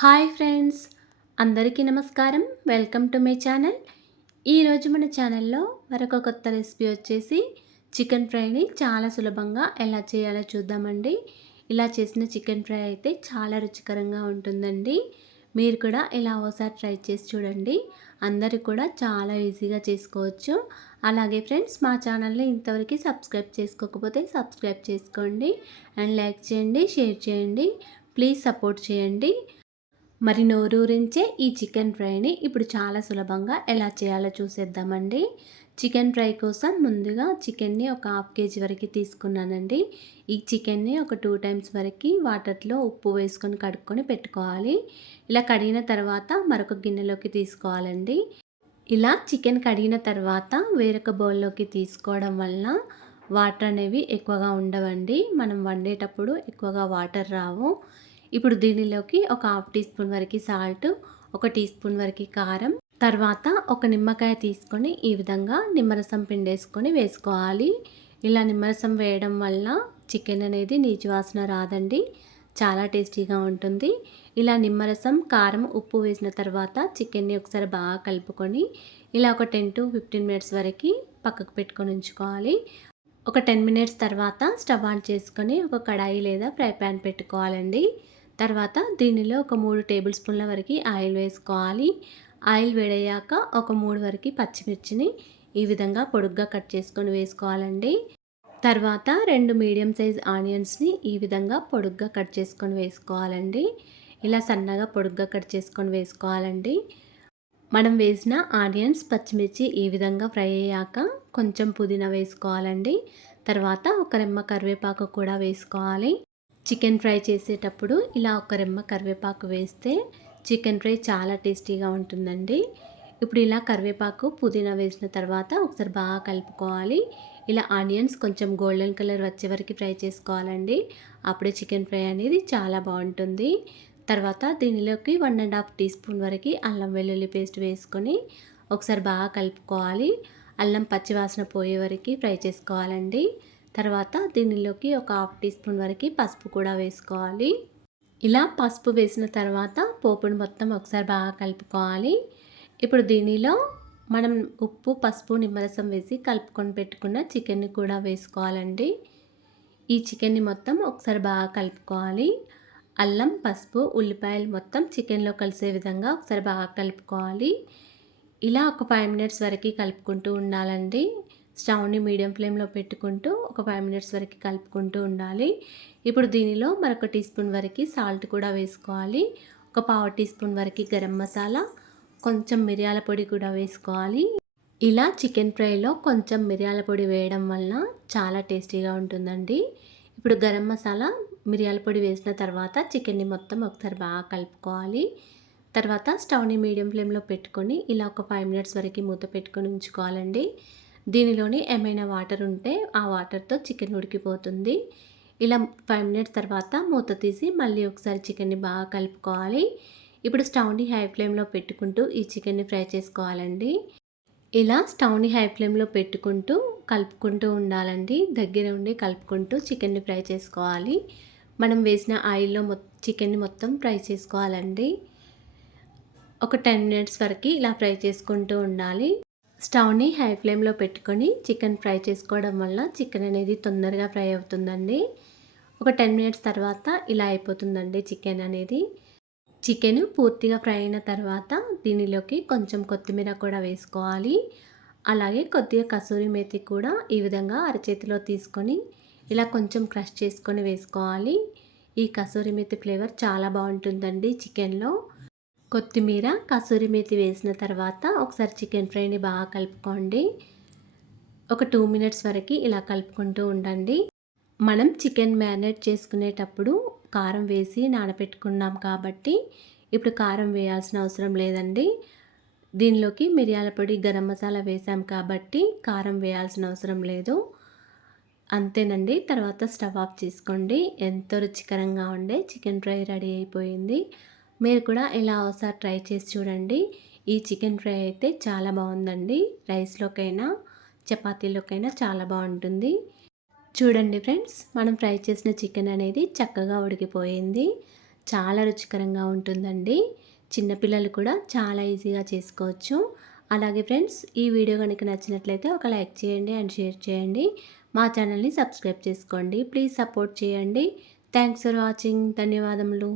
Hi friends అందరికీ నమస్కారం. Welcome to my channel. ఈరోజు మన ఛానల్లో మరొక కొత్త రెసిపీ వచ్చేసి చికెన్ ఫ్రైని చాలా సులభంగా ఎలా చేయాలో చూద్దామండి. ఇలా చేసిన చికెన్ ఫ్రై అయితే చాలా రుచికరంగా ఉంటుందండి. మీరు కూడా ఇలా ఒకసారి ట్రై చేసి చూడండి. అందరూ కూడా చాలా ఈజీగా చేసుకోవచ్చు. అలాగే ఫ్రెండ్స్ మా ఛానల్ని ఇంతవరకు సబ్స్క్రైబ్ చేసుకోకపోతే సబ్స్క్రైబ్ చేసుకోండి. అండ్ లైక్ చేయండి షేర్ చేయండి. ప్లీజ్ సపోర్ట్ చేయండి. మరి నోరూరించే ఈ చికెన్ ఫ్రైని ఇప్పుడు చాలా సులభంగా ఎలా చేయాలో చూసేద్దామండి. చికెన్ ఫ్రై కోసం ముందుగా చికెన్ని ఒక హాఫ్ కేజీ వరకు తీసుకున్నానండి. ఈ చికెన్ని ఒక టూ టైమ్స్ వరకు వాటర్లో ఉప్పు వేసుకొని కడుక్కొని పెట్టుకోవాలి. ఇలా కడిగిన తర్వాత మరొక గిన్నెలోకి తీసుకోవాలండి. ఇలా చికెన్ కడిగిన తర్వాత వేరొక బౌల్లోకి తీసుకోవడం వల్ల వాటర్ అనేవి ఎక్కువగా ఉండవండి. మనం వండేటప్పుడు ఎక్కువగా వాటర్ రావు. ఇప్పుడు దీనిలోకి ఒక హాఫ్ టీ స్పూన్ వరకు సాల్ట్ ఒక టీ స్పూన్ వరకు కారం తర్వాత ఒక నిమ్మకాయ తీసుకొని ఈ విధంగా నిమ్మరసం పిండేసుకొని వేసుకోవాలి. ఇలా నిమ్మరసం వేయడం వల్ల చికెన్ అనేది నీచు వాసన రాదండి చాలా టేస్టీగా ఉంటుంది. ఇలా నిమ్మరసం కారం ఉప్పు వేసిన తర్వాత చికెన్ని ఒకసారి బాగా కలుపుకొని ఇలా ఒక టెన్ టు ఫిఫ్టీన్ మినిట్స్ వరకు పక్కకు పెట్టుకొని ఉంచుకోవాలి. ఒక టెన్ మినిట్స్ తర్వాత స్టవ్ ఆన్ చేసుకొని ఒక కడాయి లేదా ఫ్రై ప్యాన్ పెట్టుకోవాలండి. తర్వాత దీనిలో ఒక మూడు టేబుల్ స్పూన్ల వరకు ఆయిల్ వేసుకోవాలి. ఆయిల్ వేడయ్యాక ఒక మూడు వరకు పచ్చిమిర్చిని ఈ విధంగా పొడుగ్గా కట్ చేసుకొని వేసుకోవాలండి. తర్వాత రెండు మీడియం సైజ్ ఆనియన్స్ని ఈ విధంగా పొడుగ్గా కట్ చేసుకొని వేసుకోవాలండి. ఇలా సన్నగా పొడుగ్గా కట్ చేసుకొని వేసుకోవాలండి. మనం వేసిన ఆనియన్స్ పచ్చిమిర్చి ఈ విధంగా ఫ్రై అయ్యాక కొంచెం పుదీనా వేసుకోవాలండి. తర్వాత ఒక రెమ్మ కరివేపాకు కూడా వేసుకోవాలి. చికెన్ ఫ్రై చేసేటప్పుడు ఇలా ఒక రెమ్మ కరివేపాకు వేస్తే చికెన్ ఫ్రై చాలా టేస్టీగా ఉంటుందండి. ఇప్పుడు ఇలా కరివేపాకు పుదీనా వేసిన తర్వాత ఒకసారి బాగా కలుపుకోవాలి. ఇలా ఆనియన్స్ కొంచెం గోల్డెన్ కలర్ వచ్చే వరకు ఫ్రై చేసుకోవాలండి. అప్పుడే చికెన్ ఫ్రై అనేది చాలా బాగుంటుంది. తర్వాత దీనిలోకి one and half teaspoon వరకు అల్లం వెల్లుల్లి పేస్ట్ వేసుకొని ఒకసారి బాగా కలుపుకోవాలి. అల్లం పచ్చివాసన పోయే వరకు ఫ్రై చేసుకోవాలండి. తర్వాత దీనిలోకి ఒక హాఫ్ టీ స్పూన్ వరకు పసుపు కూడా వేసుకోవాలి. ఇలా పసుపు వేసిన తర్వాత పోపుని మొత్తం ఒకసారి బాగా కలుపుకోవాలి. ఇప్పుడు దీనిలో మనం ఉప్పు పసుపు నిమ్మరసం వేసి కలుపుకొని పెట్టుకున్న చికెన్ని కూడా వేసుకోవాలండి. ఈ చికెన్ని మొత్తం ఒకసారి బాగా కలుపుకోవాలి. అల్లం పసుపు ఉల్లిపాయలు మొత్తం చికెన్లో కలిసే విధంగా ఒకసారి బాగా కలుపుకోవాలి. ఇలా ఒక ఫైవ్ మినిట్స్ వరకు కలుపుకుంటూ ఉండాలండి. స్టవ్ని మీడియం ఫ్లేమ్లో పెట్టుకుంటూ ఒక ఫైవ్ మినిట్స్ వరకు కలుపుకుంటూ ఉండాలి. ఇప్పుడు దీనిలో మరొక టీ స్పూన్ వరకు సాల్ట్ కూడా వేసుకోవాలి. ఒక పావు టీ స్పూన్ వరకు గరం మసాలా కొంచెం మిరియాల పొడి కూడా వేసుకోవాలి. ఇలా చికెన్ ఫ్రైలో కొంచెం మిరియాల పొడి వేయడం వల్ల చాలా టేస్టీగా ఉంటుందండి. ఇప్పుడు గరం మసాలా మిరియాల పొడి వేసిన తర్వాత చికెన్ని మొత్తం ఒకసారి బాగా కలుపుకోవాలి. తర్వాత స్టవ్ని మీడియం ఫ్లేమ్లో పెట్టుకొని ఇలా ఒక ఫైవ్ మినిట్స్ వరకు మూత పెట్టుకొని ఉంచుకోవాలండి. దీనిలోని ఏమైనా వాటర్ ఉంటే ఆ వాటర్తో చికెన్ ఉడికిపోతుంది. ఇలా ఫైవ్ మినిట్స్ తర్వాత మూత తీసి మళ్ళీ ఒకసారి చికెన్ని బాగా కలుపుకోవాలి. ఇప్పుడు స్టవ్ని హై ఫ్లేమ్లో పెట్టుకుంటూ ఈ చికెన్ని ఫ్రై చేసుకోవాలండి. ఇలా స్టవ్ని హై ఫ్లేమ్లో పెట్టుకుంటూ కలుపుకుంటూ ఉండాలండి. దగ్గర ఉండి కలుపుకుంటూ చికెన్ని ఫ్రై చేసుకోవాలి. మనం వేసిన ఆయిల్లో మొ చికెన్ని మొత్తం ఫ్రై చేసుకోవాలండి. ఒక టెన్ మినిట్స్ వరకు ఇలా ఫ్రై చేసుకుంటూ ఉండాలి. స్టవ్ని హై ఫ్లేమ్లో పెట్టుకొని చికెన్ ఫ్రై చేసుకోవడం వల్ల చికెన్ అనేది తొందరగా ఫ్రై అవుతుందండి. ఒక టెన్ మినిట్స్ తర్వాత ఇలా అయిపోతుందండి చికెన్ అనేది. చికెన్ పూర్తిగా ఫ్రై అయిన తర్వాత దీనిలోకి కొంచెం కొత్తిమీర కూడా వేసుకోవాలి. అలాగే కొద్దిగా కసూరి మేతి కూడా ఈ విధంగా అరచేతిలో తీసుకొని ఇలా కొంచెం క్రష్ చేసుకొని వేసుకోవాలి. ఈ కసూరి మేతి ఫ్లేవర్ చాలా బాగుంటుందండి చికెన్లో. కొత్తిమీర కసూరి మేతి వేసిన తర్వాత ఒకసారి చికెన్ ఫ్రైని బాగా కలుపుకోండి. ఒక టూ మినిట్స్ వరకు ఇలా కలుపుకుంటూ ఉండండి. మనం చికెన్ మ్యారినేట్ చేసుకునేటప్పుడు కారం వేసి నానబెట్టుకున్నాం కాబట్టి ఇప్పుడు కారం వేయాల్సిన అవసరం లేదండి. దీనిలోకి మిరియాల పొడి గరం మసాలా వేసాం కాబట్టి కారం వేయాల్సిన అవసరం లేదు. అంతేనండి. తర్వాత స్టవ్ ఆఫ్ చేసుకోండి. ఎంతో రుచికరంగా ఉండే చికెన్ ఫ్రై రెడీ అయిపోయింది. మీరు కూడా ఇలా ఒకసారి ట్రై చేసి చూడండి. ఈ చికెన్ ఫ్రై అయితే చాలా బాగుందండి. రైస్లోకైనా చపాతీలోకైనా చాలా బాగుంటుంది. చూడండి ఫ్రెండ్స్ మనం ఫ్రై చేసిన చికెన్ అనేది చక్కగా ఉడికిపోయింది. చాలా రుచికరంగా ఉంటుందండి. చిన్నపిల్లలు కూడా చాలా ఈజీగా చేసుకోవచ్చు. అలాగే ఫ్రెండ్స్ ఈ వీడియో కనుక నచ్చినట్లయితే ఒక లైక్ చేయండి అండ్ షేర్ చేయండి. మా ఛానల్ని సబ్స్క్రైబ్ చేసుకోండి. ప్లీజ్ సపోర్ట్ చేయండి. Thanks for watching. ధన్యవాదములు.